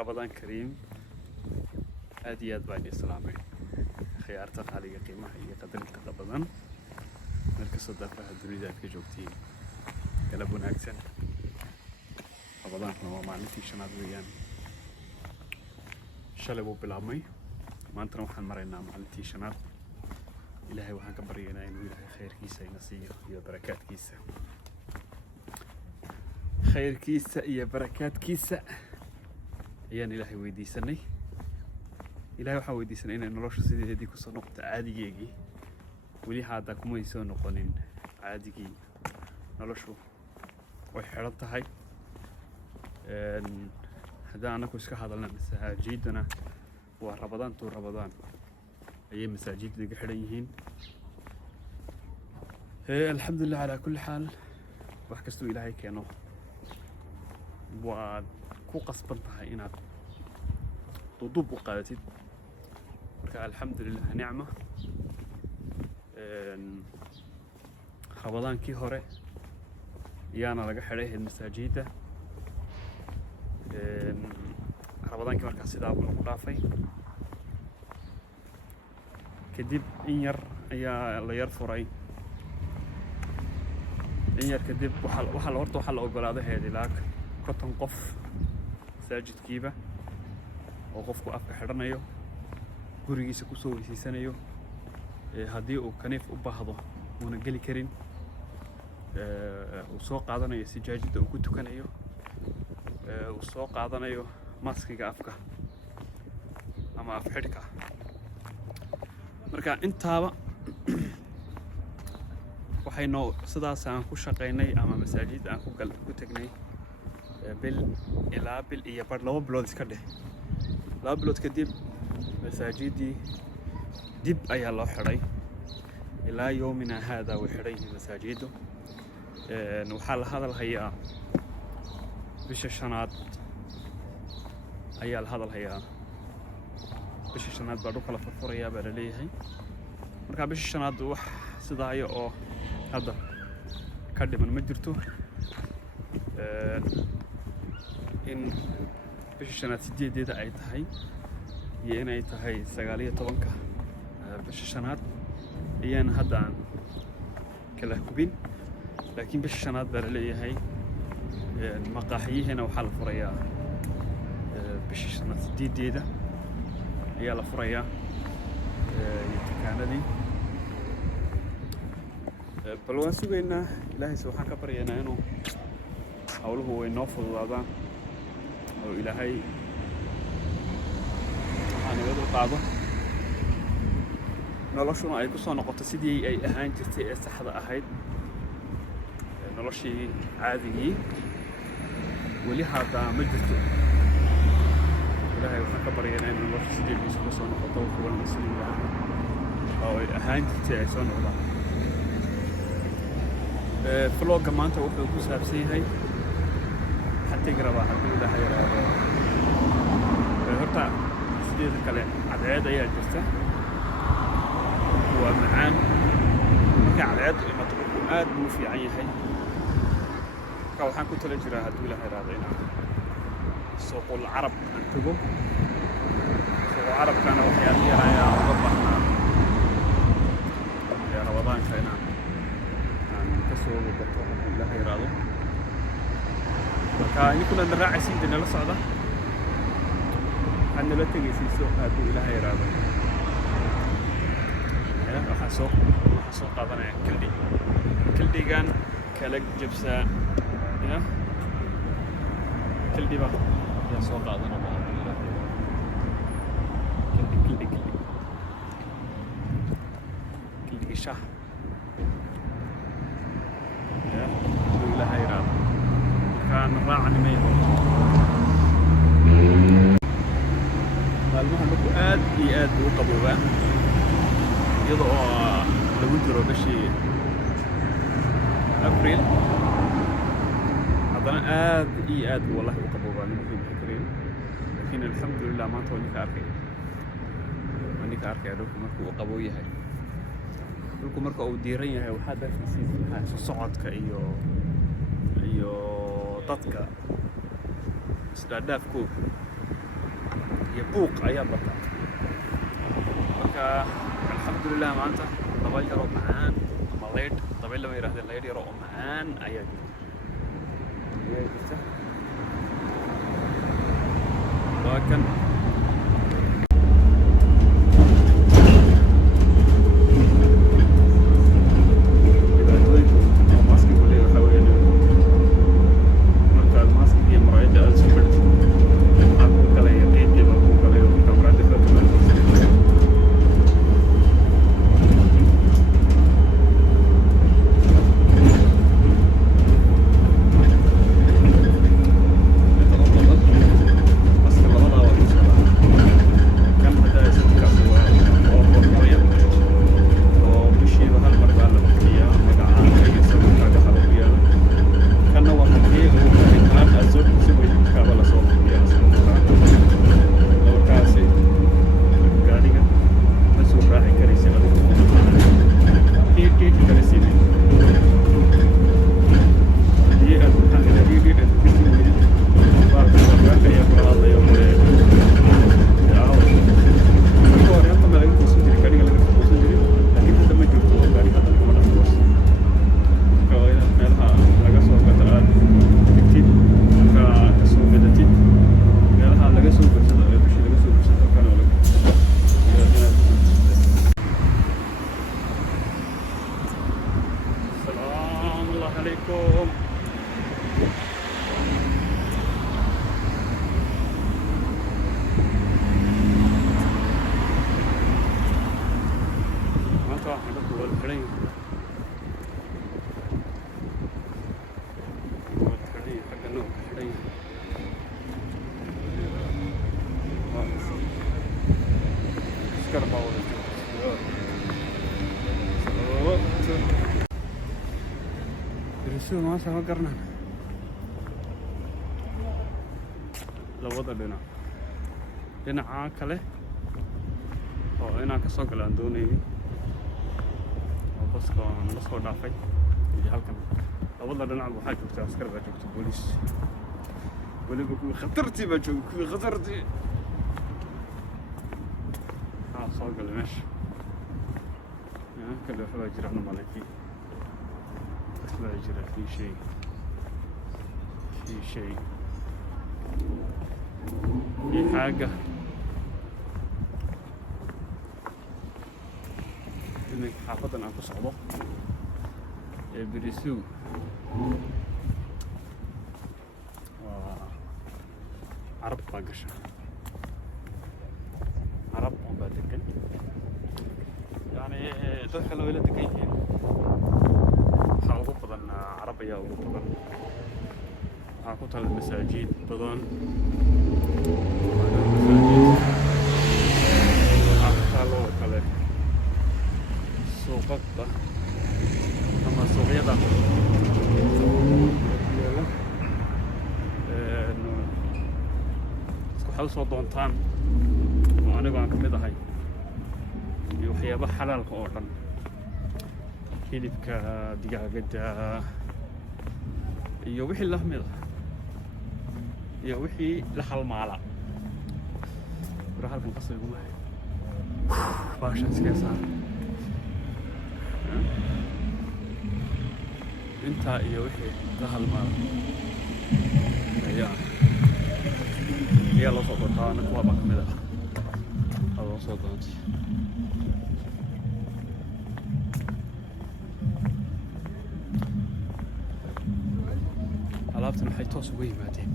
رمضان كريم هاديات بعد إسلامي خيارتها خالية قيمة هي قدر تقبضان مركز صدفة الدنيا ذات كجوتين كلابون أكسن رمضان كنا معلتي شناد ويان شلبوا بالعمي ما أنت روح مرينا معلتي شناد إلهي وحنا كبرينا إنه إلهي خير كيسة ينصيه يا بركات كيسة خير كيسة يا بركات كيسة يعني إلهي ويدي سني إلهي وحنا ويدي سني إن نروش سيدي هديك صنوقت عادي يجي ولي هذا كم يسون نقولين عادي يجي نروشوا وحرت هاي هذا أنا كوسك هذا لنا مساجدنا ورمضان طول رمضان أي مساجد اللي حرينهن الحمد لله على كل حال وحكستوا إلهي كانوا وكو قصبنتها إنها تضب وقالتي الحمد لله نعمة رمضان كي هوري يانا لقى حريه المساجد رمضان كي مركز سيداب ونقرافي كدب إنير يا لير فوري إنير كدب وحل ورط وحل أقول هذا هذي لك كتن قف ساجد كيبة وقف كأفك حرنايو قريجي سكوسو سيسانيو هدي وكنيف أبهضه ونقلي كريم وسوق عضنا يسجاجد وكنت كنايو وسوق عضنا ماسكي أفكا أما أفحركا marka intaaba waxaynu sidaas aan ku shaqeynay ama masaajid aan ku tagnay bil ilaa bil iyo bar laba bilood iska dheh laba bilood kadib masaajidii dib ayaa loo xiray ilaa yoomina hada way xiray masaajidu waxaa la hadal hayaa bisha shanaad ayaa la hadal hayaa bisha shanaad baa dhulka la furfurayaa baa la leeyahay marka bisha shanaad wax sidaayo oo hadda ka dhiman ma jirto in bisha shanaad 8 ay tahay iyo inay tahay 19 bisha shanaad ayaan hadda aan kala hubin laakiin bisha shanaad baa la leeyahay maqaaxiyihina waxaa la furayaa bisha shanaad 8 ayaa la furayaa dukaanadii bal waan sugaynaa ilaahay waxaan ka baryaynaa inuu hawluhu way noo fududaadaan oo ilaahay waxaa naga dulqaado noloshuna ay ku soo noqoto sidii ay ahaan jirtay ee saxda ahayd noloshii caadigii weli hadda ma jirto إلهي وحنا كبرينا إنه الله في سجل يسوع صنع وطوف والمسلمين أو أهان تاعي صنع الله فلوق كمان توقف الكوسة بسي هاي حتى يقرأ واحد من ده هاي هرتا سجل كله عدد أيه جرته ومعان كعدد ما تقول آد مو في عين هاي كوحان كنت لجرا هدول هاي راضينا سوق العرب أنتجوا سوق العرب كانوا وحياتي رايا وضبحنا يا رمضان كنا كسوق وبطل الله يراضي وكان يكون الراعي سيدنا للصعدة أن لا تجي في سوق هذا الله يراضي أنا راح سوق هذا كل دي كان كلك جبسة يا كل دي بقى يا سوق هذا أنا ما أدري كل دي شاه يا الله هيران كان راعي ما يبغى المهم بكو آد وقبوبة يضع لو يجرو بشي أبريل هذا آد والله وقبوبة المهم فكرين لكن الحمد لله ما توني كاركي ماني كاركي لكم مركو وقبوية هاي لكم مركو أو ديرين هاي وحدا في سيزن هاي صعدك iyo dadka isdhaafku iyo buuq ayaa bata marka alxamdulilah maanta dabayl yaroo macaan ama leydh dabayl lama yidhahda leydh yaroo oo macaan ayaa jirta waa kan Berisuhu ma sama karnaan labada dhinaca kale oo inaan ka soo galo aan doonayay oo baska aan la soo dhaafay iyo halkan labada dhinac waxaa joogta askar baa joogta booliis weliba kuwii khatartii baa jooga kuwii khatartii soo galay meesha kale waxbaa jira malaki waxbaa jira في شيء في حاجة إنك حافظ أن أنقص عضو بريسو عرب باقشة عرب وبعدين يعني دخلوا إلى دقيقين ugu badan carab ayaa ugu badan waxaa ku taal masaajid badan waxaa ku taal oo kale suuqada ama suuqyada waxay usoo doontaan oo anigu aan ka mid ahay iyo waxyaabaha xalaalka oo dhan hilibka digaagada iyo wixii la mid ah iyo wixii la halmaala halkan qasri ugu hayo baashan iska saar inta iyo wixii la halmaala ayaa loo soo doontaa anagu waa ka mid ah loo soo doontay alaabtan waxay toos uga yimaadeen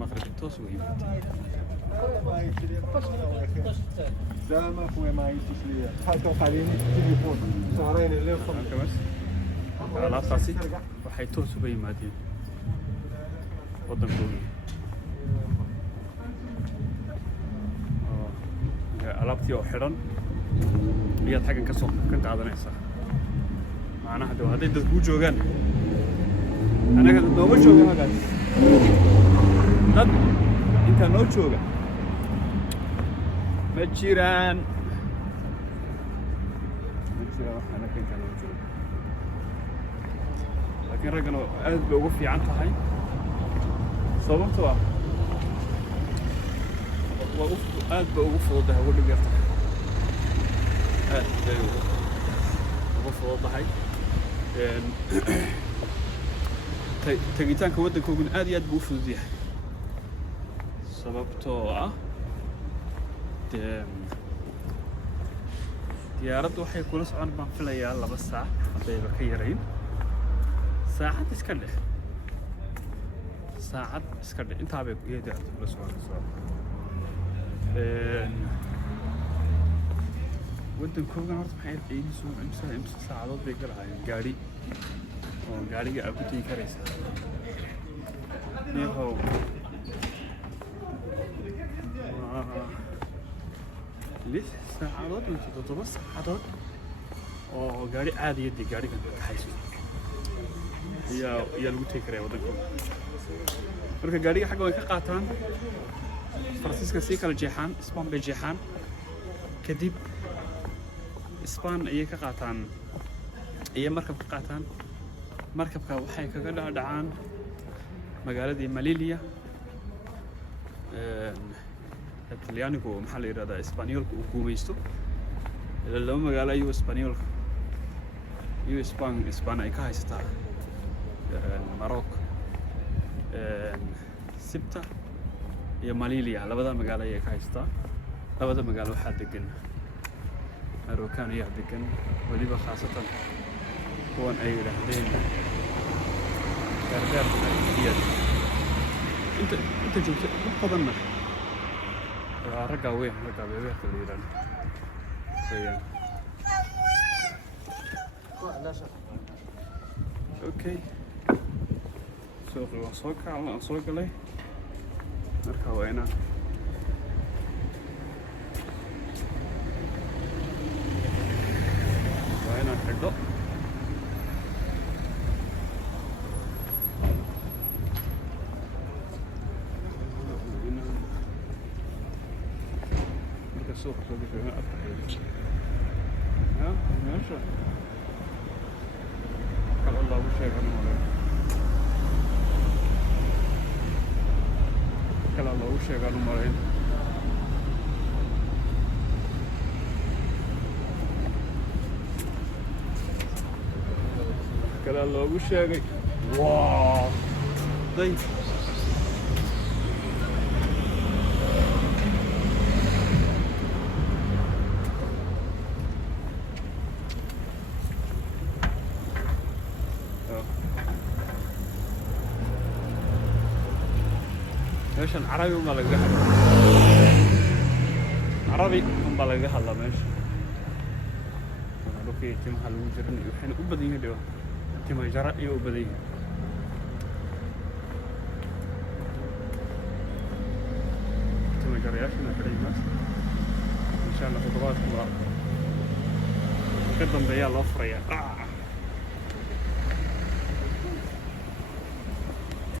maqrib toos uga yimaadeen alaabtaasi waxay toos uga yimaadeen waddankooda alaabtii oo xidhan ayaad xaggan ka qaadanaysaa macnaha de hadday dad kuu joogaan anaga nooma jooga halkaas dad intaa noo jooga ma jiraan laakiin raggana aad bay ugu fiican tahay sababtoo ah aad ba ugu fududahay ugu dhib yartahay aad bay ugu fududahay tegitaanka waddankooguna aad iyo aad buu u fudud yahay sababtoo ah dee diyaaraddu waxay kula socon baan filayaa 2 saac haddayba ka yarayn saacad iska dheh intaa bay diyaaraddu kula soconaysaa waddankoogan horta maxay iga soo imsa saacadood bay galahaayeen gaadhi oo gaadhiga aad ku tegi karaysaa niyahow 6 saacadood mise 7 saacadood oo gaadhi caadiyadii gaadhigan ka hayso ayaa lagu tegi karaya waddankooda marka gaadhiga xagga way ka qaataan faransiiska sii kala jeexaan Spain bay jeexaan kadib Spain ayay ka qaataan iyo markab ka qaataan markabka waxay kaga dhacaan magaaladii Melilla Talyaanigu maxaa la yiraahdaa Isbaaniyolka uu guumaysto laba magaalo ayuu Isbaaniyolka iyo Spain ay ka haysataa Morocco Ceuta iyo Melilla labada magaalo ayay ka haysataa labada magaalo waxaa degan Maroccan ayaa degan waliba khaasatan kuwan ay yiraahdeen gargaar inta joogta wax badanna ragga weyn ragga beerta la yiraahdo okay soo galay marka waa inaan xidho suuq soo gashay meesha kala loogu sheegan umaleyn kala loogu sheegay wow day meeshan carabi uma laga hadla meesha waxaa timaha lagu jiranayo waxayna u badan yihiin tima jara iyo u badan yihiin tima jarayaashana kadhimaas insha Allah toddobaadku waa ka dambeeyaa loo furayaa